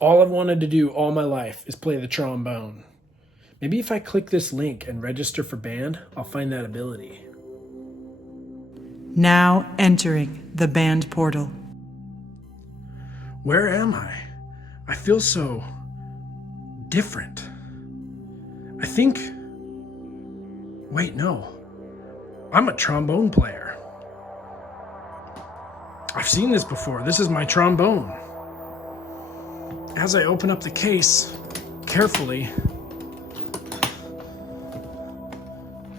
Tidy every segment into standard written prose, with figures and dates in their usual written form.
All I've wanted to do all my life is play the trombone. Maybe if I click this link and register for band, I'll find that ability. Now entering the band portal. Where am I? I feel so different. I think... Wait, no. I'm a trombone player. I've seen this before. This is my trombone. As I open up the case carefully,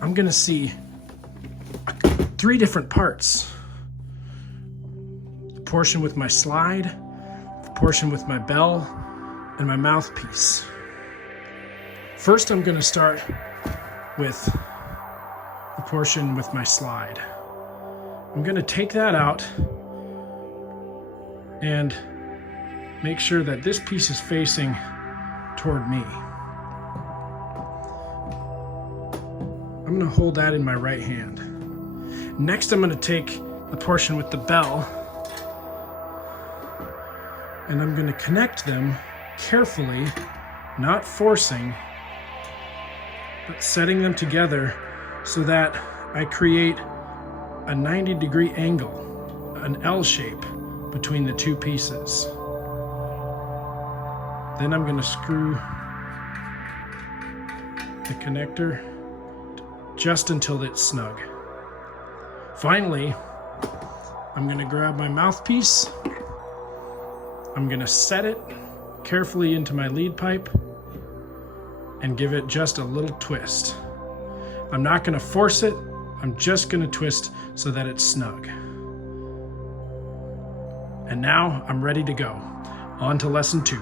I'm gonna see 3 different parts. The portion with my slide, the portion with my bell, and my mouthpiece. First, I'm gonna start with the portion with my slide. I'm gonna take that out and make sure that this piece is facing toward me. I'm gonna hold that in my right hand. Next, I'm gonna take the portion with the bell and I'm gonna connect them carefully, not forcing, but setting them together so that I create a 90-degree angle, an L shape between the 2 pieces. Then I'm gonna screw the connector just until it's snug. Finally, I'm gonna grab my mouthpiece. I'm gonna set it carefully into my lead pipe and give it just a little twist. I'm not gonna force it. I'm just gonna twist so that it's snug. And now I'm ready to go. On to lesson 2.